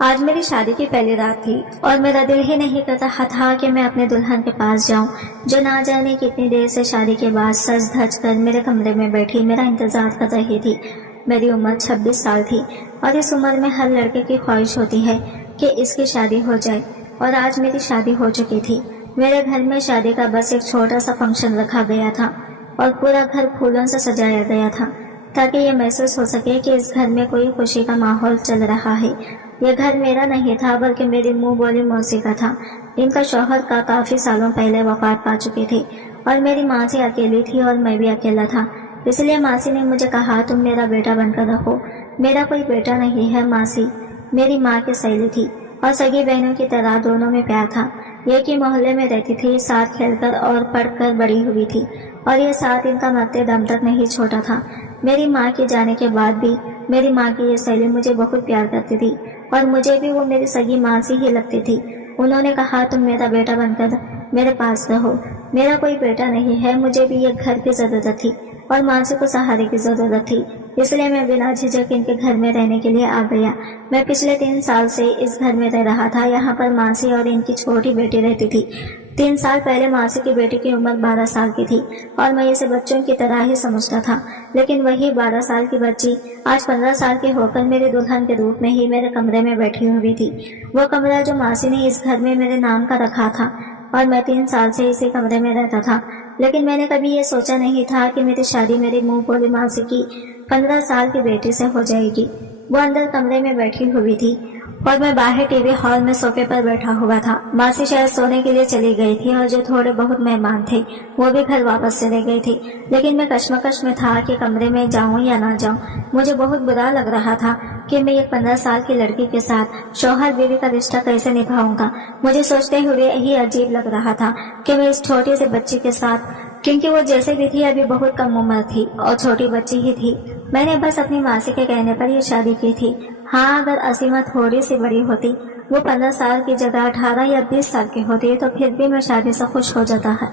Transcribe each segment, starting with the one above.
آج میری شادی کی پہلی رات تھی اور میرا دل ہی نہیں کر رہا تھا کہ میں اپنے دلہن کے پاس جاؤں، جو نہ جانے کتنی دیر سے شادی کے بعد سج دھج کر میرے کمرے میں بیٹھی میرا انتظار کر رہی تھی۔ میری عمر 26 سال تھی اور اس عمر میں ہر لڑکے کی خواہش ہوتی ہے کہ اس کی شادی ہو جائے، اور آج میری شادی ہو چکی تھی۔ میرے گھر میں شادی کا بس ایک چھوٹا سا فنکشن رکھا گیا تھا اور پورا گھر پھولوں سے سجایا گیا تھا تاکہ یہ محسوس ہو سکے کہ اس گھر میں کوئی خوشی کا ماحول چل رہا ہے۔ یہ گھر میرا نہیں تھا بلکہ میری منہ بولی موسی کا تھا۔ ان کا شوہر کا کافی سالوں پہلے وفات پا چکی تھی اور میری ماں سے اکیلی تھی اور میں بھی اکیلا تھا، اس لیے ماسی نے مجھے کہا تم میرا بیٹا بن کر رکھو۔ میرا کوئی بیٹا نہیں ہے۔ ماسی میری ماں کی سہیلی تھی اور سگی بہنوں کی طرح دونوں میں پیار تھا۔ ایک ہی محلے میں رہتی تھی، ساتھ کھیل کر اور پڑھ کر بڑی ہوئی تھی اور یہ ساتھ ان کا مرتے دم تک نہیں چھوٹا تھا۔ میری ماں کے جانے کے بعد بھی میری ماں کی یہ سہیلی مجھے بہت پیار کرتی تھی اور مجھے بھی وہ میری سگی ماں سی ہی لگتی تھی۔ انہوں نے کہا تم میرا بیٹا بن کر میرے پاس رہو۔ میرا کوئی بیٹا نہیں ہے، مجھے بھی ایک گھر کی ضرورت تھی اور ماسی کو سہارے کی ضرورت تھی، اس لیے میں بنا جھجک ان کے گھر میں رہنے کے لیے آ گیا۔ میں پچھلے 3 سال سے اس گھر میں رہ رہا تھا۔ یہاں پر ماسی اور ان کی چھوٹی بیٹی رہتی تھی۔ 3 سال پہلے ماسی کی بیٹی کی عمر 12 سال کی تھی اور میں اسے بچوں کی طرح ہی سمجھتا تھا، لیکن وہی 12 سال کی بچی آج 15 سال کی ہو کر میری دلہن کے روپ میں ہی میرے کمرے میں بیٹھی ہوئی تھی۔ وہ کمرہ جو ماسی نے اس گھر میں میرے نام کا رکھا تھا اور میں 3 سال سے اسی کمرے میں رہتا تھا، لیکن میں نے کبھی یہ سوچا نہیں تھا کہ میری شادی میری منہ بولی ماسی کی 15 سال کی بیٹی سے ہو جائے گی۔ وہ اندر کمرے میں بیٹھی ہوئی تھی اور میں باہر ٹی وی ہال میں صوفے پر بیٹھا ہوا تھا۔ ماسی شاید سونے کے لیے چلی گئی تھی اور جو تھوڑے بہت مہمان تھے وہ بھی گھر واپس چلے گئے تھے، لیکن میں کشمکش میں تھا کہ کمرے میں جاؤں یا نہ جاؤں۔ مجھے بہت برا لگ رہا تھا کہ میں ایک 15 سال کی لڑکی کے ساتھ شوہر بیوی کا رشتہ کیسے نبھاؤں گا۔ مجھے سوچتے ہوئے ہی عجیب لگ رہا تھا کہ میں اس چھوٹی سی بچی کے ساتھ، کیونکہ وہ جیسے بھی تھی ابھی بہت کم عمر تھی اور چھوٹی بچی ہی تھی، میں نے بس اپنی ماسی کے کہنے پر یہ شادی کی تھی۔ ہاں، اگر عصمہ تھوڑی سی بڑی ہوتی، وہ 15 سال کی جگہ 18 یا 20 سال کی ہوتی، تو پھر بھی میں شادی سے خوش ہو جاتا ہے،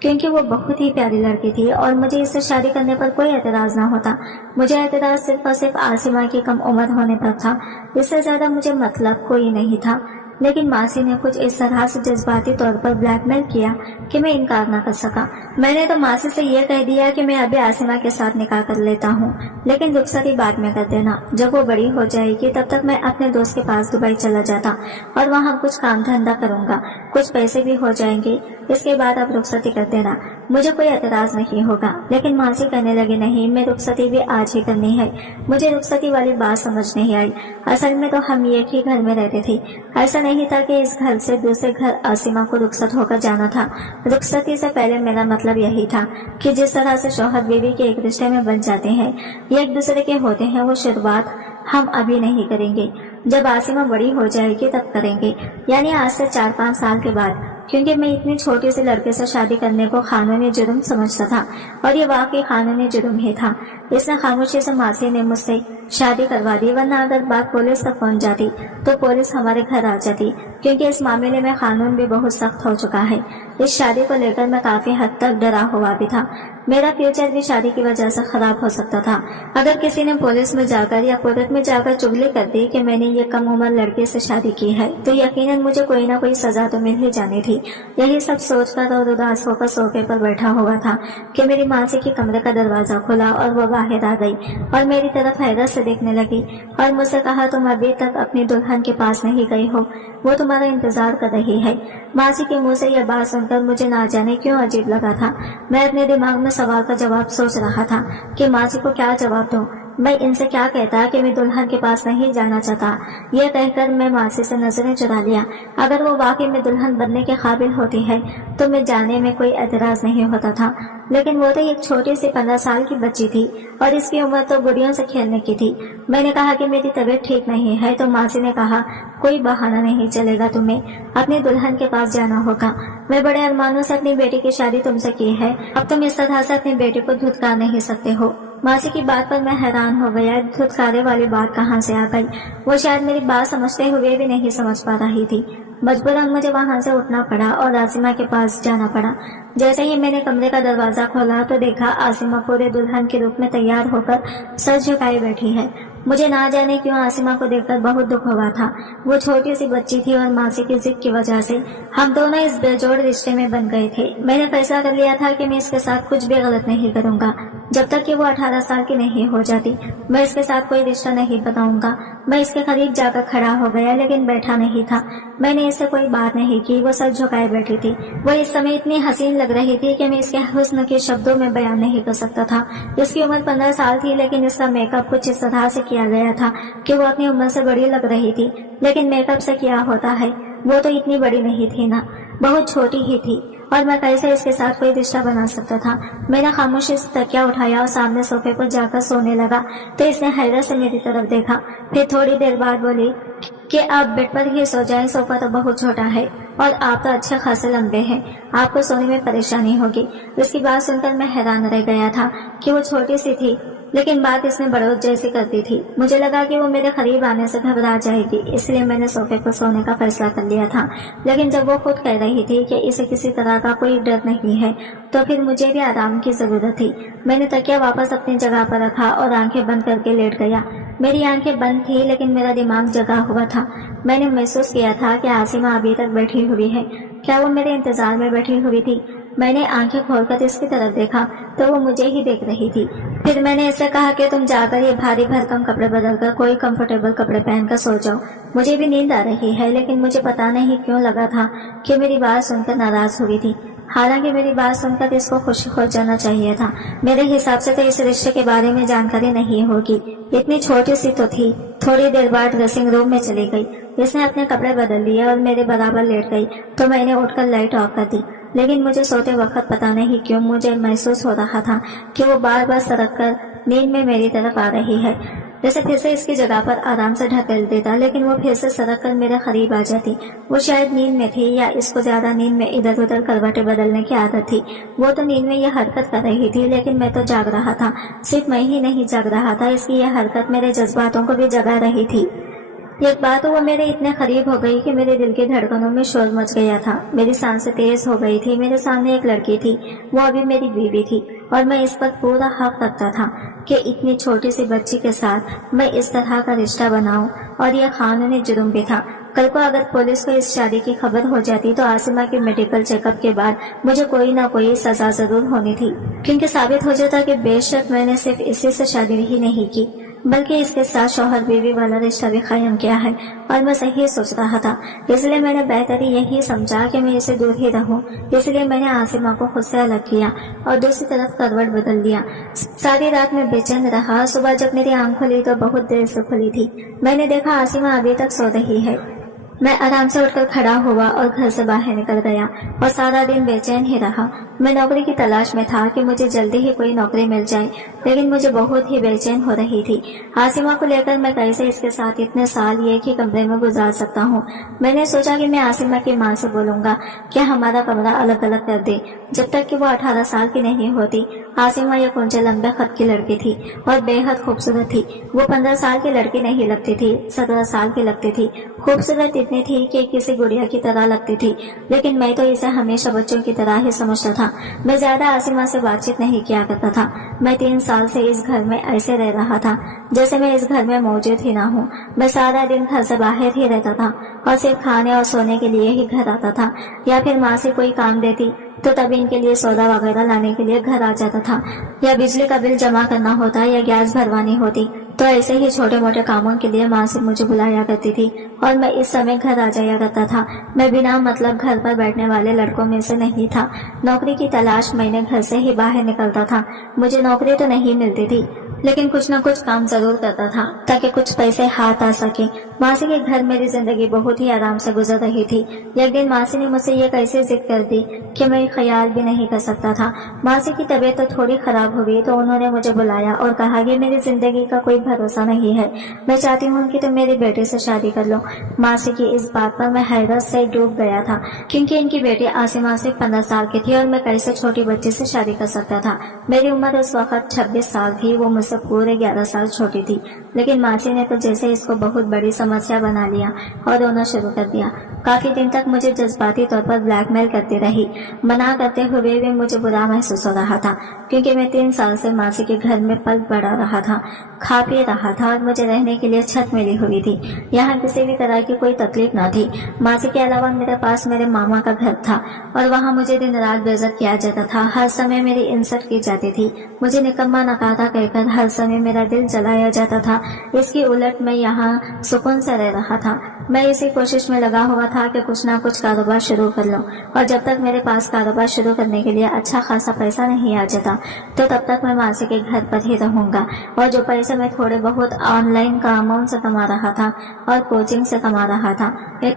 کیونکہ وہ بہت ہی پیاری لڑکی تھی اور مجھے اس سے شادی کرنے پر کوئی اعتراض نہ ہوتا۔ مجھے اعتراض صرف اور صرف عاصمہ کی کم عمر ہونے پر تھا، اس سے زیادہ مجھے مطلب کوئی نہیں تھا۔ لیکن ماسی نے کچھ اس طرح سے جذباتی طور پر بلیک میل کیا کہ میں انکار نہ کر سکا۔ میں نے تو ماسی سے یہ کہہ دیا کہ میں ابھی عاصمہ کے ساتھ نکاح کر لیتا ہوں، لیکن رخصتی بعد میں کر دینا، جب وہ بڑی ہو جائے گی تب تک میں اپنے دوست کے پاس دبئی چلا جاتا اور وہاں کچھ کام دھندا کروں گا، کچھ پیسے بھی ہو جائیں گے، اس کے بعد اب رخصتی کر دینا، مجھے کوئی اعتراض نہیں ہوگا۔ لیکن ماسی کہنے لگے نہیں، میں رخصتی بھی آج ہی کرنی ہے۔ مجھے رخصتی والی بات سمجھ نہیں آئی۔ اصل میں تو ہم ایک ہی گھر میں رہتے تھے، ایسا نہیں تھا کہ اس گھر سے دوسرے گھر عاصمہ کو رخصت ہو کر جانا تھا۔ رخصتی سے پہلے میرا مطلب یہی تھا کہ جس طرح سے شوہر بیوی کے ایک رشتے میں بن جاتے ہیں، یہ ایک دوسرے کے ہوتے ہیں، وہ شروعات ہم ابھی نہیں کریں گے، جب عاصمہ بڑی ہو جائے گی تب کریں گے، یعنی آج سے 4-5 سال کے بعد، کیونکہ میں اتنی چھوٹی سی لڑکے سے شادی کرنے کو قانونی جرم سمجھتا تھا اور یہ واقعی قانونی جرم ہی تھا۔ اس نے خاموشی سے ماسی نے مجھ سے شادی کروا دی، ورنہ اگر بات پولیس تک پہنچ جاتی تو پولیس ہمارے گھر آ جاتی، کیونکہ اس معاملے میں قانون بھی بہت سخت ہو چکا ہے۔ اس شادی کو لے کر میں کافی حد تک ڈرا ہوا بھی تھا، میرا فیوچر بھی شادی کی وجہ سے خراب ہو سکتا تھا۔ اگر کسی نے پولیس میں جا کر یا کورٹ میں جا کر چغلی کر دی کہ میں نے یہ کم عمر لڑکے سے شادی کی ہے تو یقیناً مجھے کوئی نہ کوئی سزا تو مل ہی جانی تھی۔ یہی سب سوچ کر اور اداس ہو کر صوفے پر بیٹھا ہوا تھا کہ میری ماسی کے کمرے کا دروازہ کھلا اور وہ باہر آ گئی اور میری طرف حیرت سے دیکھنے لگی اور مجھ سے کہا تم ابھی تک اپنی دلہن کے پاس نہیں گئی ہو، وہ تمہارا انتظار کر رہی ہے۔ ماسی کے منہ سے یہ بات سن کر مجھے نہ جانے کیوں عجیب لگا تھا۔ میں اپنے دماغ میں سوال کا جواب سوچ رہا تھا کہ ماسی کو کیا جواب دوں۔ میں ان سے کیا کہتا کہ میں دلہن کے پاس نہیں جانا چاہتا، یہ کہہ کر میں ماسی سے نظریں چرا لیا۔ اگر وہ واقعی میں دلہن بننے کے قابل ہوتی ہے تو میں جانے میں کوئی اعتراض نہیں ہوتا تھا، لیکن وہ تو ایک چھوٹی سی 15 سال کی بچی تھی اور اس کی عمر تو گڑیوں سے کھیلنے کی تھی۔ میں نے کہا کہ میری طبیعت ٹھیک نہیں ہے تو ماسی نے کہا کوئی بہانہ نہیں چلے گا، تمہیں اپنی دلہن کے پاس جانا ہوگا۔ میں بڑے ارمانوں سے اپنی بیٹی کی شادی تم سے کی ہے، اب تم اس طرح سے اپنی بیٹی کو دھتکار نہیں سکتے ہو۔ ماسی کی بات پر میں حیران ہو گیا، دھتکارے والی بات کہاں سے آ گئی؟ وہ شاید میری بات سمجھتے ہوئے بھی نہیں سمجھ پا رہی تھی۔ مجبوراً مجھے وہاں سے اٹھنا پڑا اور عاصمہ کے پاس جانا پڑا۔ جیسے ہی میں نے کمرے کا دروازہ کھولا تو دیکھا عاصمہ پورے دلہن کے روپ میں تیار ہو کر سر جھکائے بیٹھی ہے۔ मुझे ना जाने क्यों आसिमा को देखकर बहुत दुख हुआ था। वो छोटी सी बच्ची थी और मासी की जिद की वजह से हम दोनों इस बेजोड़ रिश्ते में बन गए थे। मैंने फैसला कर लिया था कि मैं इसके साथ कुछ भी गलत नहीं करूंगा जब तक कि वो 18 साल की नहीं हो जाती। मैं इसके साथ कोई रिश्ता नहीं बताऊंगा। मैं इसके करीब जाकर खड़ा हो गया, लेकिन बैठा नहीं था। मैंने इससे कोई बात नहीं की। वो सर झुकाए बैठी थी। वो इस समय इतनी हसीन लग रही थी कि मैं इसके हुस्न के शब्दों में बयान नहीं कर सकता था। इसकी उम्र 15 साल थी, लेकिन इसका मेकअप कुछ इस तरह से किया गया था कि वो अपनी उम्र से बड़ी लग रही थी। लेकिन मेकअप से क्या होता है, वो तो इतनी बड़ी नहीं थी ना, बहुत छोटी ही थी। और मैं कैसे इसके साथ कोई रिश्ता बना सकता था। मैंने खामोशी से तकिया उठाया और सामने सोफे पर जाकर सोने लगा तो इसने हैरत से मेरी तरफ देखा। फिर थोड़ी देर बाद बोली कि आप बेड पर ही सो जाएं, सोफा तो बहुत छोटा है और आप तो अच्छे खासे लंबे हैं, आपको सोने में परेशानी होगी। इसकी बात सुनकर मैं हैरान रह गया था कि वो छोटी सी थी, लेकिन बात इसने बड़ोत जैसी करती थी। मुझे लगा कि वो मेरे करीब आने से घबरा जाएगी, इसलिए मैंने सोफे पर सोने का फैसला कर लिया था। लेकिन जब वो खुद कह रही थी कि इसे किसी तरह का कोई डर नहीं है, तो फिर मुझे भी आराम की जरूरत थी। मैंने तकिया वापस अपनी जगह पर रखा और आंखें बंद करके लेट गया। मेरी आंखें बंद थी, लेकिन मेरा दिमाग जगा हुआ था। मैंने महसूस किया था कि आसिमा अभी तक बैठी हुई है। क्या वो मेरे इंतजार में बैठी हुई थी? मैंने आंखें खोलकर इसकी तरफ देखा तो वो मुझे ही देख रही थी। फिर मैंने इससे कहा कि तुम जाकर ये भारी भरकम कपड़े बदलकर कोई कंफर्टेबल कपड़े पहनकर सो जाओ, मुझे भी नींद आ रही है। लेकिन मुझे पता नहीं क्यों लगा था कि मेरी बात सुनकर नाराज हुई थी। हालांकि मेरी बात सुनकर इसको खुश हो जाना चाहिए था। मेरे हिसाब से तो इस रिश्ते के बारे में जानकारी नहीं होगी, इतनी छोटी सी तो थी। थोड़ी देर बाद ड्रेसिंग रूम में चली गई। इसने अपने कपड़े बदल लिए और मेरे बराबर लेट गई तो मैंने उठकर लाइट ऑफ कर दी। लेकिन मुझे सोते वक्त पता नहीं क्यों मुझे महसूस हो रहा था कि वो बार बार सरक कर नींद में मेरी तरफ आ रही है। जैसे फिर से इसकी जगह पर आराम से ढकेल देता, लेकिन वो फिर से सरक कर मेरे करीब आ जाती। वो शायद नींद में थी या इसको ज्यादा नींद में इधर उधर करवटें बदलने की आदत थी। वो तो नींद में यह हरकत कर रही थी, लेकिन मैं तो जाग रहा था। सिर्फ मैं ही नहीं जाग रहा था, इसकी यह हरकत मेरे जज्बातों को भी जगा रही थी। एक बात वो मेरे इतने करीब हो गई कि मेरे दिल की धड़कनों में शोर मच गया था। मेरी सांसें तेज हो गई थी। मेरे सामने एक लड़की थी, वो अभी मेरी बीवी थी और मैं इस पर पूरा हक रखता था कि इतनी छोटी सी बच्ची के साथ मैं इस तरह का रिश्ता बनाऊं, और यह कानूनी जुर्म भी था। कल को अगर पुलिस को इस शादी की खबर हो जाती तो आसिमा के मेडिकल चेकअप के बाद मुझे कोई ना कोई सजा जरूर होनी थी, क्योंकि साबित हो जाता कि बेशक मैंने सिर्फ इसी से शादी ही नहीं की बल्कि इसके साथ शौहर बीवी वाला रिश्ता भी कायम किया है। और मैं सही सोच रहा था, इसलिए मैंने बेहतरी यही समझा कि मैं इसे दूर ही रहूं। इसलिए मैंने आसिमा को खुद से अलग किया और दूसरी तरफ करवट बदल दिया। सारी रात में बेचैन रहा। सुबह जब मेरी आंख खुली तो बहुत देर से खुली थी। मैंने देखा आसिमा अभी तक सो रही है। मैं आराम से उठकर खड़ा हुआ और घर से बाहर निकल गया और सारा दिन बेचैन ही रहा। मैं नौकरी की तलाश में था कि मुझे जल्दी ही कोई नौकरी मिल जाए, लेकिन मुझे बहुत ही बेचैन हो रही थी। आसिमा को लेकर मैं कैसे इसके साथ इतने साल एक ही कमरे में गुजार सकता हूँ। मैंने सोचा कि मैं आसिमा की माँ से बोलूंगा कि हमारा कमरा अलग अलग कर दे जब तक कि वो 18 साल की नहीं होती। आसिमा ये कुंजे लंबे कद की लड़की थी और बेहद खूबसूरत थी। वो 15 साल की लड़की नहीं लगती थी, 17 साल की लगती थी। खूबसूरत इतनी थी कि किसी गुड़िया की तरह लगती थी, लेकिन मैं तो इसे हमेशा बच्चों की तरह ही समझता था। मैं ज्यादा आसिमा से बातचीत नहीं किया करता था। मैं 3 साल से इस घर में ऐसे रह रहा था जैसे मैं इस घर में मौजूद ही ना हूँ। मैं सारा दिन घर से बाहर ही रहता था और सिर्फ खाने और सोने के लिए ही घर आता था, या फिर माँ से कोई काम देती तो तभी इनके लिए सौदा वगैरह लाने के लिए घर आ जाता था, या बिजली का बिल जमा करना होता या गैस भरवानी होती तो ऐसे ही छोटे मोटे कामों के लिए माँ से मुझे बुलाया करती थी और मैं इस समय घर आ जाया करता था। मैं बिना मतलब घर पर बैठने वाले लड़कों में से नहीं था। नौकरी की तलाश मैंने घर से ही बाहर निकलता था। मुझे नौकरी तो नहीं मिलती थी, लेकिन कुछ न कुछ काम जरूर करता था ताकि कुछ पैसे हाथ आ सके। मासी के घर मेरी जिंदगी बहुत ही आराम से गुजर रही थी। एक दिन मासी ने मुझसे ये कैसे जिद कर दी कि मैं ख्याल भी नहीं कर सकता था। मासी की तबीयत तो थोड़ी खराब हुई तो उन्होंने मुझे बुलाया और कहा कि मेरी जिंदगी का कोई भरोसा नहीं है, मैं चाहती हूँ कि तुम मेरी बेटी से शादी कर लो। मासी की इस बात पर मैं हैरत से डूब गया था, क्योंकि इनकी बेटी आसिमा सिर्फ 15 साल की थी और मैं कैसे छोटी बच्ची से शादी कर सकता था। मेरी उम्र उस वक्त 26 साल थी। वो मुझसे से पूरे 11 साल छोटी थी, लेकिन मासी ने तो जैसे इसको बहुत बड़ी समस्या बना लिया और रोना शुरू कर दिया। काफी दिन तक मुझे जज्बाती तौर पर ब्लैकमेल करती रही। मना करते हुए भी मुझे बुरा महसूस हो रहा था, क्योंकि मैं 3 साल से मासी के घर में पल बढ़ा रहा था, खा पी रहा था और मुझे रहने के लिए छत मिली हुई थी। यहाँ किसी भी तरह की कोई तकलीफ न थी। मासी के अलावा मेरे पास मेरे मामा का घर था और वहाँ मुझे दिन रात बेइज्जत किया जाता था। हर समय मेरी इंसल्ट की जाती थी। मुझे निकम्मा नकारा कहकर हर समय मेरा दिल जलाया जाता था। इसकी उलट मैं यहाँ सुकून से रह रहा था। मैं इसी कोशिश में लगा हुआ था कि कुछ ना कुछ कारोबार शुरू कर लूं, और जब तक मेरे पास कारोबार शुरू करने के लिए अच्छा खासा पैसा नहीं आ जाता तो तब तक मैं मासी के घर पर ही रहूंगा। और जो पैसे मैं थोड़े बहुत ऑनलाइन कामों से कमा रहा था और कोचिंग से कमा रहा था,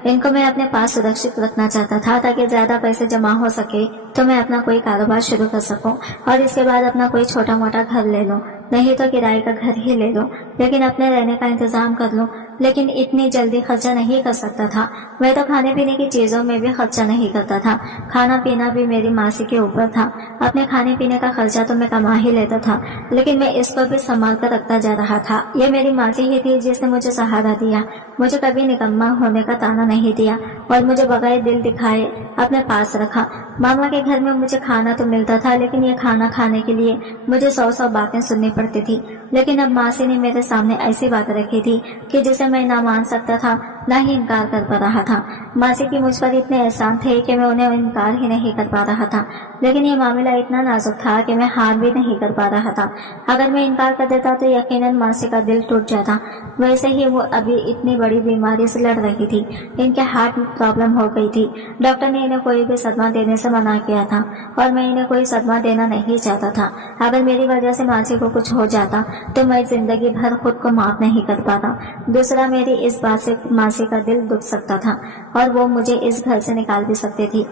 इनको मैं अपने पास सुरक्षित रखना चाहता था, ताकि ज्यादा पैसे जमा हो सके तो मैं अपना कोई कारोबार शुरू कर सकूं और इसके बाद अपना कोई छोटा मोटा घर ले लूं, नहीं तो किराए का घर ही ले लूं, लेकिन अपने रहने का इंतजाम कर लूं। लेकिन इतनी जल्दी खर्चा नहीं कर सकता था। मैं तो खाने पीने की चीजों में भी खर्चा नहीं करता था। खाना पीना भी मेरी मासी के ऊपर था। अपने खाने पीने का खर्चा तो मैं कमा ही लेता था, लेकिन मैं इसको भी संभाल कर रखता जा रहा था। ये मेरी मासी ही थी जिसने मुझे सहारा दिया, मुझे कभी निकम्मा होने का ताना नहीं दिया और मुझे बगैर दिल दिखाए अपने पास रखा। मामा के घर में मुझे खाना तो मिलता था, लेकिन ये खाना खाने के लिए मुझे 100 बातें सुननी पड़ती थी। लेकिन अब मासी ने मेरे सामने ऐसी बात रखी थी कि जिसे मैं ना मान सकता था ना ही इनकार कर पा रहा था। मासी की मुझ पर इतने एहसान थे कि मैं उन्हें इनकार ही नहीं कर पा रहा था, लेकिन ये मामला इतना नाजुक था कि मैं हार भी नहीं कर पा रहा था। अगर मैं इनकार कर देता तो यकीनन मासी का दिल टूट जाता। वैसे ही वो अभी इतनी बड़ी बीमारी से लड़ रही थी। इनके हार्ट में प्रॉब्लम हो गई थी। डॉक्टर ने इन्हें कोई भी सदमा देने से मना किया था और मैं इन्हें कोई सदमा देना नहीं चाहता था। अगर मेरी वजह से मासी को कुछ हो जाता तो मैं जिंदगी भर खुद को माफ नहीं कर पाता। दूसरा, मेरी इस बात से मासी का दिल दुख सकता था और वो मुझे इस घर से निकाल भी सकती थी,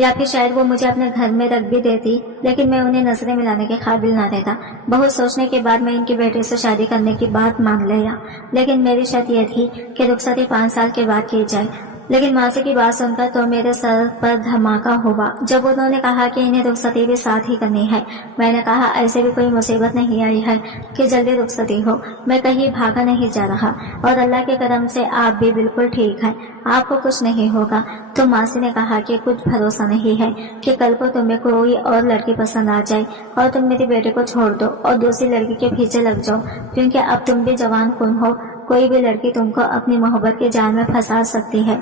या फिर शायद वो मुझे अपने घर में रख भी देती, लेकिन मैं उन्हें नजरें मिलाने के काबिल न रहता। बहुत सोचने के बाद मैं इनकी बेटे से शादी करने की बात मान लिया, लेकिन मेरी शर्त यह थी कि रुखसती 5 साल के बाद की जाए। लेकिन मासी की बात सुनकर तो मेरे सर पर धमाका हुआ जब उन्होंने कहा कि इन्हें रुखसती भी साथ ही करनी है। मैंने कहा, ऐसे भी कोई मुसीबत नहीं आई है कि जल्दी रुखसती हो। मैं कहीं भागा नहीं जा रहा और अल्लाह के करम से आप भी बिल्कुल ठीक हैं, आपको कुछ नहीं होगा। तो मासी ने कहा कि कुछ भरोसा नहीं है कि कल को तुम्हें कोई और लड़की पसंद आ जाए और तुम मेरे बेटे को छोड़ दो और दूसरी लड़की के पीछे लग जाओ, क्योंकि अब तुम भी जवान खून हो। कोई भी लड़की तुमको अपनी मोहब्बत के जाल में फंसा सकती है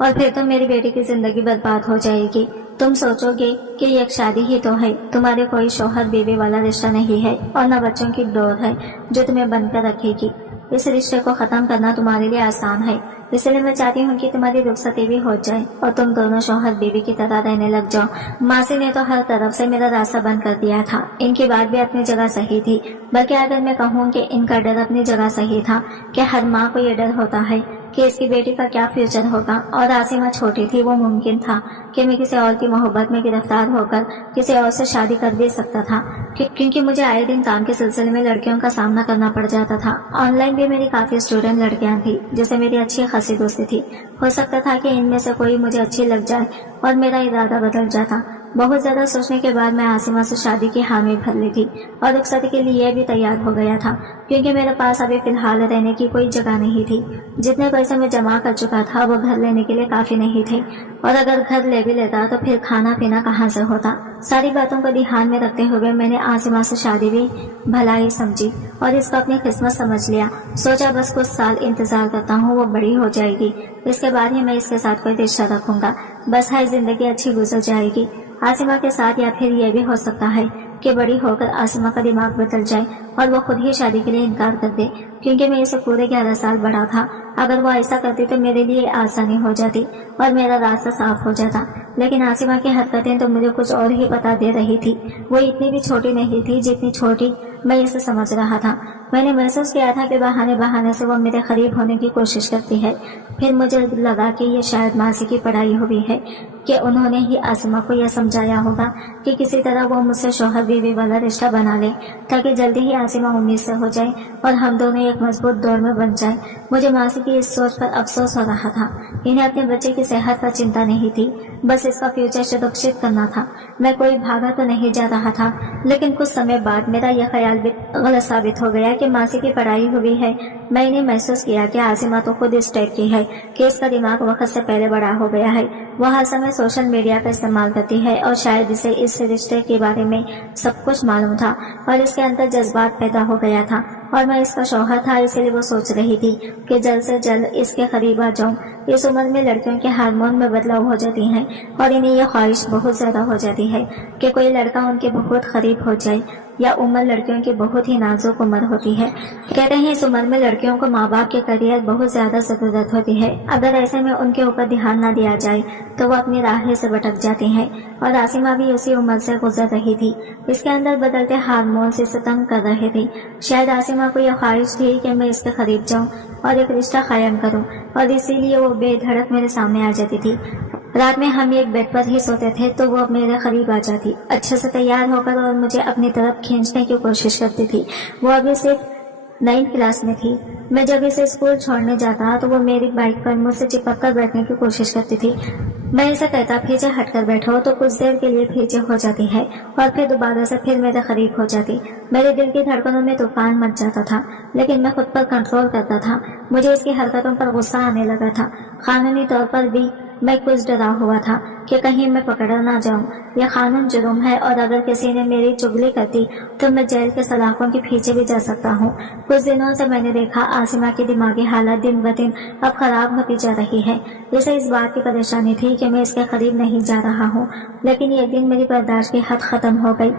और फिर तो मेरी बेटी की जिंदगी बर्बाद हो जाएगी। तुम सोचोगे कि ये एक शादी ही तो है, तुम्हारे कोई शौहर बीवी वाला रिश्ता नहीं है और न बच्चों की डोर है जो तुम्हें बंद कर रखेगी। इस रिश्ते को खत्म करना तुम्हारे लिए आसान है, इसलिए मैं चाहती हूँ कि तुम्हारी रुखसती भी हो जाए और तुम दोनों शौहर बीवी की तरह रहने लग जाओ। मासी ने तो हर तरफ से मेरा रास्ता बंद कर दिया था। इनकी बात भी अपनी जगह सही थी, बल्कि अगर मैं कहूँ कि इनका डर अपनी जगह सही था कि हर माँ को ये डर होता है कि इसकी बेटी का क्या फ्यूचर होगा। और आसिमा छोटी थी, वो मुमकिन था कि मैं किसी और की मोहब्बत में गिरफ्तार होकर किसी और से शादी कर भी सकता था, क्योंकि मुझे आए दिन काम के सिलसिले में लड़कियों का सामना करना पड़ जाता था। ऑनलाइन भी मेरी काफी स्टूडेंट लड़कियां थी जिसे मेरी अच्छी खासी दोस्ती थी। हो सकता था कि इनमें से कोई मुझे अच्छी लग जाए और मेरा इरादा बदल जाता। बहुत ज्यादा सोचने के बाद मैं आसिमा से शादी की हामी भर ली थी और रुखसती के लिए भी तैयार हो गया था, क्योंकि मेरे पास अभी फिलहाल रहने की कोई जगह नहीं थी। जितने पैसे मैं जमा कर चुका था वो घर लेने के लिए काफी नहीं थे, और अगर घर ले भी लेता तो फिर खाना पीना कहाँ से होता। सारी बातों को ध्यान में रखते हुए मैंने आसिमा से शादी भी भलाई समझी और इसको अपनी किस्मत समझ लिया। सोचा बस कुछ साल इंतजार करता हूँ, वो बड़ी हो जाएगी, इसके बाद ही मैं इसके साथ कोई रिश्ता रखूंगा। बस है जिंदगी अच्छी गुजर जाएगी आसिमा के साथ। या फिर यह भी हो सकता है कि बड़ी होकर आसिमा का दिमाग बदल जाए और वो खुद ही शादी के लिए इनकार कर दे, क्योंकि मैं इसे पूरे 11 साल बड़ा था। अगर वो ऐसा करती तो मेरे लिए आसानी हो जाती और मेरा रास्ता साफ हो जाता। लेकिन आसिमा की हरकतें तो मुझे कुछ और ही बता दे रही थी। वो इतनी भी छोटी नहीं थी जितनी छोटी मैं इसे समझ रहा था। मैंने महसूस किया था कि बहाने बहाने से वो मेरे करीब होने की कोशिश करती है। फिर मुझे लगा कि ये शायद मासी की पढ़ाई हुई है। کہ انہوں نے ہی آسمہ کو یہ سمجھایا ہوگا کہ کسی طرح وہ مجھ سے شوہر بیوی والا رشتہ بنا لے تاکہ جلدی ہی آسمہ امید سے ہو جائے اور ہم دونوں ایک مضبوط دور میں بن جائے۔ مجھے ماسی کی اس سوچ پر افسوس ہو رہا تھا۔ انہیں اپنے بچے کی صحت پر چنتا نہیں تھی، بس اس کا فیوچر سرکشت کرنا تھا۔ میں کوئی بھاگا تو نہیں جا رہا تھا، لیکن کچھ سمے بعد میرا یہ خیال بھی غلط ثابت ہو گیا کہ ماسی کی پڑھائی ہوئی ہے۔ میں نے محسوس کیا کہ آسمہ تو خود اس ٹائپ کی ہے کہ اس کا دماغ وقت سے پہلے بڑا ہو گیا ہے۔ وہ ہر سمے سوشل میڈیا کا استعمال کرتی ہے اور شاید اسے اس رشتے کے بارے میں سب کچھ معلوم تھا اور اس کے اندر جذبات پیدا ہو گیا تھا، اور میں اس کا شوہر تھا، اسی لیے وہ سوچ رہی تھی کہ جلد سے جلد اس کے قریب آ جاؤں۔ اس عمر میں لڑکیوں کے ہارمون میں بدلاؤ ہو جاتی ہیں اور انہیں یہ خواہش بہت زیادہ ہو جاتی ہے کہ کوئی لڑکا ان کے بہت قریب ہو جائے۔ یا عمر لڑکیوں کی بہت ہی نازک عمر ہوتی ہے۔ کہتے ہیں اس عمر میں لڑکیوں کو ماں باپ کے کریئر بہت زیادہ ضرورت ہوتی ہے، اگر ایسے میں ان کے اوپر دھیان نہ دیا جائے تو وہ اپنی راہ سے بھٹک جاتی ہیں، اور آسمہ بھی اسی عمر سے گزر رہی تھی۔ اس کے اندر بدلتے ہارمونز اسے تنگ کر رہے تھے۔ شاید آسمہ کو یہ خواہش تھی کہ میں اس کے قریب جاؤں اور ایک رشتہ قائم کروں، اور اسی لیے وہ بے دھڑک میرے سامنے آ جاتی تھی۔ رات میں ہم ایک بیڈ پر ہی سوتے تھے تو وہ میرے قریب آ جاتی، اچھے سے تیار ہو کر، اور مجھے اپنی طرف کھینچنے کی کوشش کرتی تھی۔ وہ ابھی صرف 9 کلاس میں تھی۔ میں جب اسے اسکول چھوڑنے جاتا تو وہ میری بائک پر مجھ سے چپک کر بیٹھنے کی کوشش کرتی تھی۔ میں اسے کہتا پیچھے ہٹ کر بیٹھو تو کچھ دیر کے لیے پیچھے ہو جاتی ہے اور پھر دوبارہ سے پھر میرے قریب ہو جاتی۔ میرے دل کی دھڑکنوں میں طوفان مچ جاتا تھا، لیکن میں خود پر کنٹرول کرتا تھا۔ مجھے اس کی حرکتوں پر غصہ آنے لگا تھا۔ قانونی طور پر بھی میں کچھ ڈرا ہوا تھا کہ کہیں میں پکڑا نہ جاؤں۔ یہ قانون جرم ہے، اور اگر کسی نے میری چغلی کرتی تو میں جیل کے سلاخوں کے پیچھے بھی جا سکتا ہوں۔ کچھ دنوں سے میں نے دیکھا آسمہ کی دماغی حالت دن بدن اب خراب ہوتی جا رہی ہے۔ اسے اس بات کی پریشانی تھی کہ میں اس کے قریب نہیں جا رہا ہوں، لیکن ایک دن میری برداشت کی حد ختم ہو گئی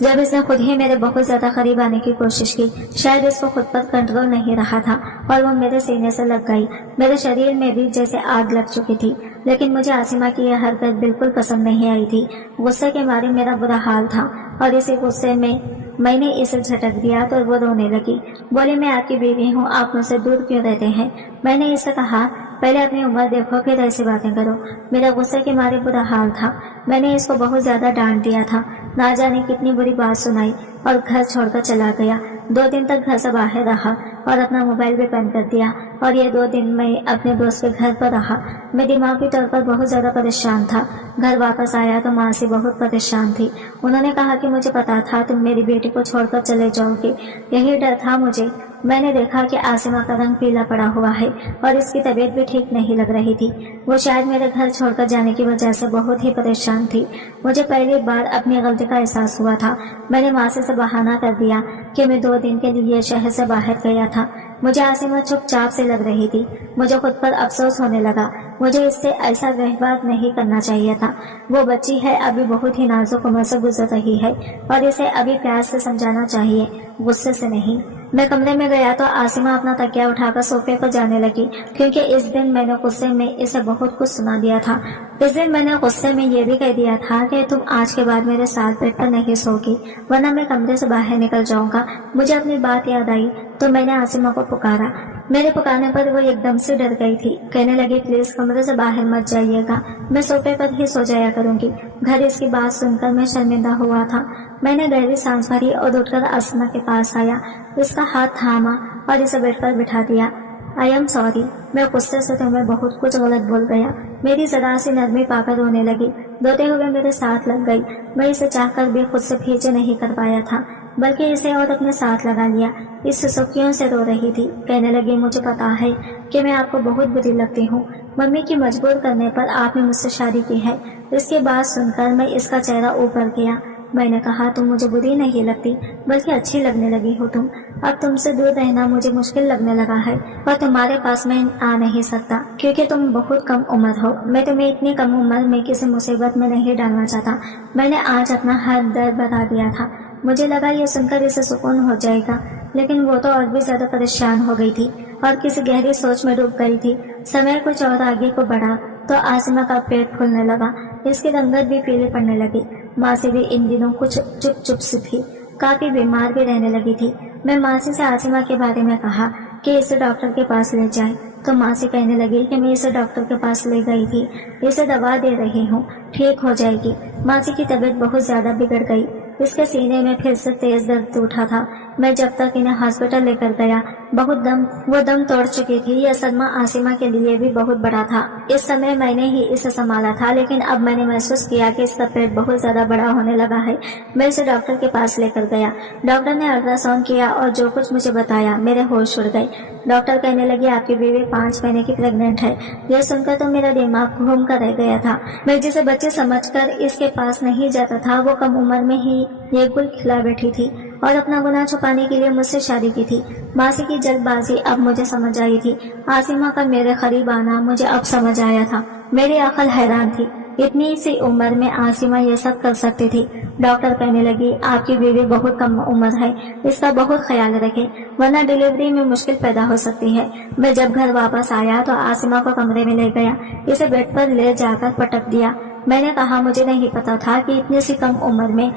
جب اس نے خود ہی میرے بہت زیادہ قریب آنے کی کوشش کی۔ شاید اس کو خود پر کنٹرول نہیں رہا تھا اور وہ میرے سینے سے لگ گئی۔ میرے شریر میں بھی جیسے آگ لگ چکی تھی، لیکن مجھے آسمہ کی یہ حرکت بالکل پسند نہیں آئی تھی۔ غصے کے مارے میرا برا حال تھا، اور اسی غصے میں نے اسے جھٹک دیا تو وہ رونے لگی۔ بولی میں آپ کی بیوی ہوں، آپ مجھ سے دور کیوں رہتے ہیں؟ میں نے اسے کہا پہلے اپنی عمر دیکھو پھر ایسی باتیں کرو۔ میرا غصے کے مارے برا حال تھا، میں نے اس کو بہت زیادہ ڈانٹ دیا تھا، نہ جانے کتنی بری بات سنائی، اور گھر چھوڑ کر چلا گیا۔ 2 دن تک گھر سے باہر رہا اور اپنا موبائل بھی بند کر دیا، اور یہ 2 دن میں اپنے دوست کے گھر پر رہا۔ میں دماغی طور پر بہت زیادہ پریشان تھا۔ گھر واپس آیا تو ماں سے بہت پریشان تھی۔ انہوں نے کہا کہ مجھے پتا تھا تم میری بیٹی کو چھوڑ کر چلے جاؤ گے، یہی ڈر تھا مجھے۔ میں نے دیکھا کہ آسمہ کا رنگ پیلا پڑا ہوا ہے اور اس کی طبیعت بھی ٹھیک نہیں لگ رہی تھی۔ وہ شاید میرے گھر چھوڑ کر جانے کی وجہ سے بہت ہی پریشان تھی۔ مجھے پہلی بار اپنی غلطی کا احساس ہوا تھا۔ میں نے ماں سے بہانہ کر دیا کہ میں 2 دن کے لیے شہر سے باہر گیا تھا۔ مجھے آسمہ چپ چاپ سے لگ رہی تھی۔ مجھے خود پر افسوس ہونے لگا۔ مجھے اس سے ایسا ویوہار نہیں کرنا چاہیے تھا۔ وہ بچی ہے، ابھی بہت ہی نازک عمر سے گزر رہی ہے، اور اسے ابھی پیار سے سمجھانا چاہیے، غصے سے نہیں۔ میں کمرے میں گیا تو آسمہ اپنا تکیہ اٹھا کر صوفے پر جانے لگی، کیونکہ اس دن میں نے غصے میں اسے بہت کچھ سنا دیا تھا۔ اس دن میں نے غصے میں یہ بھی کہہ دیا تھا کہ تم آج کے بعد میرے ساتھ بیٹھ کر نہیں سوگی، ورنہ میں کمرے سے باہر نکل جاؤں گا۔ مجھے اپنی بات یاد آئی تو میں نے آسمہ کو پکارا۔ میرے پکارنے پر وہ ایک دم سے ڈر گئی تھی، کہنے لگی پلیز کمرے سے باہر مت جائیے گا، میں صوفے پر ہی سو جایا کروں گی۔ گھر اس کی بات سن کر میں شرمندہ ہوا تھا۔ میں نے گہری سانس بھری اور اٹھ کر آسمہ کے پاس آیا، اس کا ہاتھ تھاما اور اسے بیٹھ پر بٹھا دیا۔ آئی ایم سوری، میں غصے سے تمہیں بہت کچھ غلط بول گیا۔ میری ذرا سی نرمی پا کر رونے لگی، روتے ہوئے میرے ساتھ لگ گئی۔ میں اسے چاہ کر بھی خود سے پیچھے نہیں کر پایا تھا، بلکہ اسے اور اپنے ساتھ لگا لیا۔ اس سسکیوں سے رو رہی تھی، کہنے لگی مجھے پتا ہے کہ میں آپ کو بہت بری لگتی ہوں، ممی کی مجبور کرنے پر آپ نے مجھ سے شادی کی ہے۔ اس کی بات سن کر میں اس کا چہرہ اوپر کیا۔ میں نے کہا تم مجھے بری نہیں لگتی، بلکہ اچھی لگنے لگی ہو تم۔ اب تم سے دور رہنا مجھے مشکل لگنے لگا ہے، اور تمہارے پاس میں آ نہیں سکتا کیونکہ تم بہت کم عمر ہو۔ میں تمہیں اتنی کم عمر میں کسی مصیبت میں نہیں ڈالنا چاہتا۔ میں نے آج اپنا ہر درد بتا دیا تھا۔ مجھے لگا یہ سن کر اسے سکون ہو جائے گا، لیکن وہ تو اور بھی زیادہ پریشان ہو گئی تھی اور کسی گہری سوچ میں ڈوب گئی تھی۔ سمے کچھ اور آگے کو بڑھا تو آسمہ کا پیٹ پھولنے لگا، اس کی رنگت بھی پیلی پڑنے لگی۔ ماسی بھی ان دنوں کچھ چپ سی تھی، کافی بیمار بھی رہنے لگی تھی۔ میں ماسی سے آسمہ کے بارے میں کہا کہ اسے ڈاکٹر کے پاس لے جائے۔ तो मासी कहने लगी कि मैं इसे डॉक्टर के पास ले गई थी, इसे दवा दे रही हूँ, ठीक हो जाएगी। मासी की तबीयत बहुत ज्यादा बिगड़ गई, इसके सीने में फिर से तेज दर्द उठा था। मैं जब तक इन्हें हॉस्पिटल लेकर गया वो दम तोड़ चुकी थी। यह सदमा आसिमा के लिए भी बहुत बड़ा था। इस समय मैंने ही इसे संभाला था, लेकिन अब मैंने महसूस किया कि इसका पेट बहुत ज्यादा बड़ा होने लगा है। मैं इसे डॉक्टर के पास लेकर गया। डॉक्टर ने अल्ट्रासाउंड किया और जो कुछ मुझे बताया, मेरे होश उड़ गए। डॉक्टर कहने लगी आपकी बीवी 5 महीने की प्रेग्नेंट है। यह सुनकर तो मेरा दिमाग घूम कर रह गया था। मैं जिसे बच्चे समझकर इसके पास नहीं जाता था, वो कम उम्र में ही ये गुल खिला बैठी थी और अपना गुनाह छुपाने के लिए मुझसे शादी की थी। मासी की जल्दबाजी अब मुझे समझ आई थी। आसिमा का मेरे करीब आना मुझे अब समझ आया था। मेरी अकल हैरान थी, इतनी सी उम्र में आसिमा ये सब कर सकती थी। डॉक्टर कहने लगी आपकी बीवी बहुत कम उम्र है, इसका बहुत ख्याल रखें, वरना डिलीवरी में मुश्किल पैदा हो सकती है। मैं जब घर वापस आया तो आसिमा को कमरे में ले गया, इसे बेड पर ले जाकर पटक दिया। मैंने कहा मुझे नहीं पता था कि इतनी सी कम उम्र में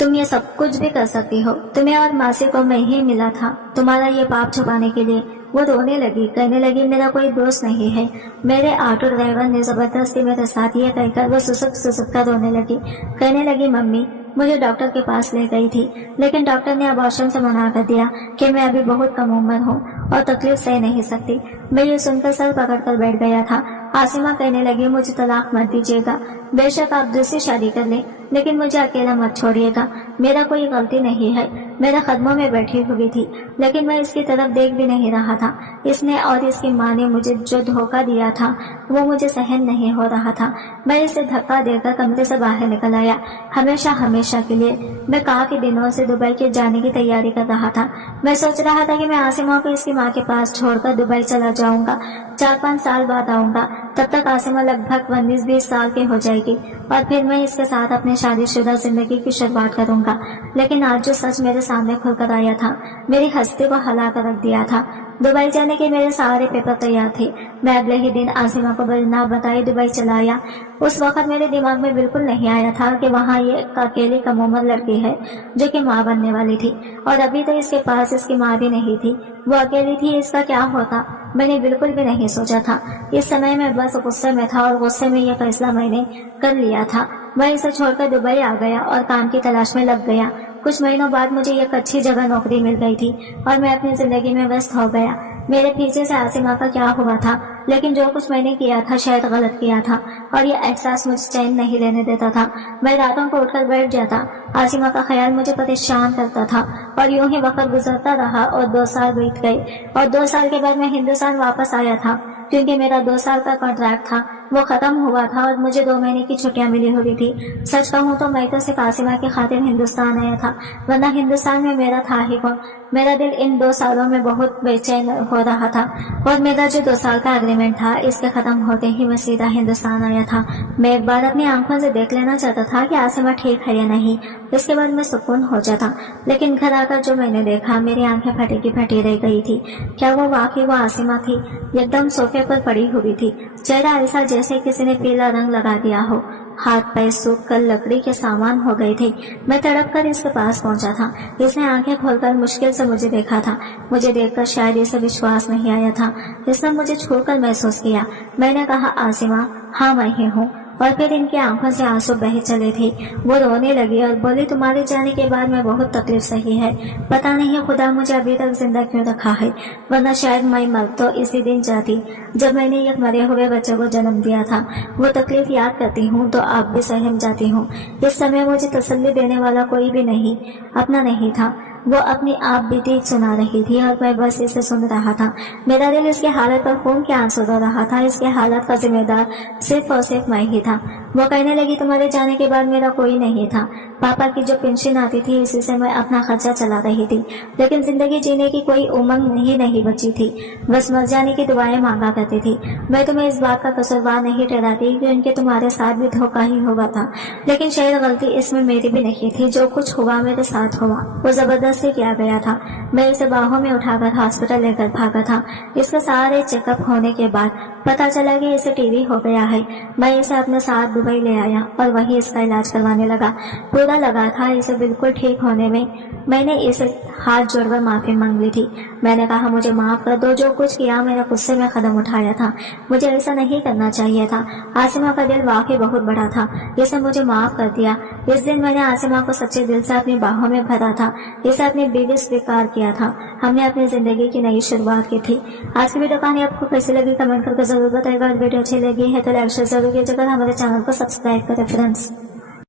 तुम ये सब कुछ भी कर सकती हो। तुम्हें और मासी को मैं ही मिला था तुम्हारा ये पाप छुपाने के लिए। वो रोने लगी, कहने लगी मेरा कोई दोस्त नहीं है। मेरे ऑटो ड्राइवर ने जबरदस्ती मेरे साथ ये कहकर वो सुसुक कर रोने लगी। कहने लगी मम्मी मुझे डॉक्टर के पास ले गई थी, लेकिन डॉक्टर ने अबॉर्शन से मना कर दिया कि मैं अभी बहुत कम उम्र हूँ और तकलीफ सह नहीं सकती। मैं ये सुनकर सर पकड़कर बैठ गया था। आसिमा कहने लगी मुझे तलाक मत दीजिएगा, बेशक आप दूसरी शादी कर लें, लेकिन मुझे अकेला मत छोड़िएगा। मेरा कोई गलती नहीं है, मेरे कदमों में बैठी हुई थी, लेकिन मैं इसकी तरफ देख भी नहीं रहा था। इसने और इसकी माँ ने मुझे जो धोखा दिया था वो मुझे सहन नहीं हो रहा था। मैं इसे धक्का देकर कमरे से बाहर निकल आया, हमेशा के लिए। मैं काफी दिनों से दुबई के जाने की तैयारी कर रहा था। मैं सोच रहा था कि मैं आसिमा को इसकी माँ के पास छोड़कर दुबई चला जाऊंगा, 4-5 साल बाद आऊंगा। तब तक आसिमा लगभग 19-20 साल की हो जाएगी और फिर मैं इसके साथ अपनी शादीशुदा जिंदगी की शुरुआत करूंगा। लेकिन आज जो सच मेरे सामने खुलकर आया था, मेरी हस्ती को हिला कर रख दिया था। दुबई जाने के मेरे सारे पेपर तैयार थे। मैं अगले ही दिन आसिमा को बिना बताए दुबई चला आया। उस वक्त मेरे दिमाग में बिल्कुल नहीं आया था कि वहाँ ये अकेली कम उम्र लड़की है जो कि माँ बनने वाली थी, और अभी तो इसके पास इसकी माँ भी नहीं थी। वो अकेली थी, इसका क्या होता मैंने बिल्कुल भी नहीं सोचा था। इस समय मैं बस गुस्से में था और गुस्से में यह फैसला मैंने कर लिया था। मैं इसे छोड़कर दुबई आ गया और काम की तलाश में लग गया। कुछ महीनों बाद मुझे एक अच्छी जगह नौकरी मिल गई थी और मैं अपनी जिंदगी में व्यस्त हो गया। मेरे पीछे से आसिमा का क्या हुआ था, लेकिन जो कुछ मैंने किया था शायद गलत किया था और यह एहसास मुझे चैन नहीं लेने देता था। मैं रातों को उठकर बैठ जाता, आसिमा का ख्याल मुझे परेशान करता था और यूं ही वक्त गुजरता रहा और 2 साल बीत गए। और 2 साल के बाद मैं हिंदुस्तान वापस आया था, क्योंकि मेरा 2 साल का कॉन्ट्रैक्ट था वो खत्म हुआ था और मुझे 2 महीने की छुट्टियां मिली हुई थी। सच कहूँ तो मैं तो सिर्फ आसिमा की खातिर हिंदुस्तान आया था, वरना हिंदुस्तान में मेरा था ही कौन। मेरा दिल इन 2 सालों में बहुत बेचैन हो रहा था और मेरा जो 2 साल का एग्रीमेंट था इसके खत्म होते ही मैं सीधा हिंदुस्तान आया था। मैं एक बार अपनी आंखों से देख लेना चाहता था कि आसिमा ठीक है या नहीं, इसके बाद मैं सुकून हो जाता। लेकिन घर आकर जो मैंने देखा, मेरी आंखें फटी की फटी रह गई थी। क्या वो वाकई वो आसिमा थी? एकदम सोफे पर पड़ी हुई थी, चेहरा ऐसा जैसे किसी ने पीला रंग लगा दिया हो। हाथ पैर सूख कर लकड़ी के सामान हो गए थे। मैं तड़प कर इसके पास पहुंचा था। इसने आंखें खोलकर मुश्किल से मुझे देखा था। मुझे देखकर शायद इसे विश्वास नहीं आया था। इसने मुझे छूकर महसूस किया। मैंने कहा आसिमा, हाँ मैं ही हूँ। और फिर इनकी आंखों से आंसू बह चले थे। वो रोने लगी और बोली तुम्हारे जाने के बाद मैं बहुत तकलीफ सही है। पता नहीं खुदा मुझे अभी तक जिंदा क्यों रखा है, वरना शायद मैं मर तो इसी दिन जाती जब मैंने एक मरे हुए बच्चे को जन्म दिया था। वो तकलीफ याद करती हूँ तो आप भी सहम जाती हूँ। इस समय मुझे तसल्ली देने वाला कोई भी नहीं, अपना नहीं था। वो अपनी आप बीती सुना रही थी और मैं बस इसे सुन रहा था। मेरा दिल इसके हालत पर खून के आंसू रो रहा था। इसके हालत का जिम्मेदार सिर्फ और सिर्फ मैं ही था। वो कहने लगी तुम्हारे जाने के बाद मेरा कोई नहीं था। पापा की जो पेंशन आती थी इसी से मैं अपना खर्चा चला रही थी, लेकिन जिंदगी जीने की कोई उमंग नहीं बची थी। बस मर जाने की दुआएं मांगा करती थी। मैं तुम्हें इस बात का कसूरवार नहीं ठहराती कि उनके तुम्हारे साथ भी धोखा ही हुआ था, लेकिन शायद गलती इसमें मेरी भी नहीं थी। जो कुछ हुआ मेरे साथ हुआ। वो जबरदस्त ज़बरदस्ती किया गया था। मैं इसे बाहों में उठाकर हॉस्पिटल लेकर भागा था। इसके सारे चेकअप होने के बाद पता चला कि इसे टीबी हो गया है। मैं इसे अपने साथ दुबई ले आया और वहीं इसका इलाज करवाने लगा। पूरा लगा था इसे बिल्कुल ठीक होने में। मैंने इसे हाथ जोड़कर माफ़ी मांग ली थी। मैंने कहा, मुझे माफ़ कर दो, जो कुछ किया मैंने गुस्से में कदम उठाया था, मुझे ऐसा नहीं करना चाहिए था। आसिमा का दिल वाकई बहुत बड़ा था, इसने मुझे माफ़ कर दिया। इस दिन मैंने आसिमा को सच्चे दिल से अपनी बाहों में भरा था, इसे अपनी बीवी स्वीकार किया था। हमने अपनी ज़िंदगी की नई शुरुआत की थी। आज की वीडियो कहानी आपको कैसी लगी कमेंट करके ज़रूर बताइएगा। वीडियो अच्छी लगी है तो लाइक शेयर जरूर कीजिएगा। हमारे चैनल को सब्सक्राइब करें फ्रेंड्स।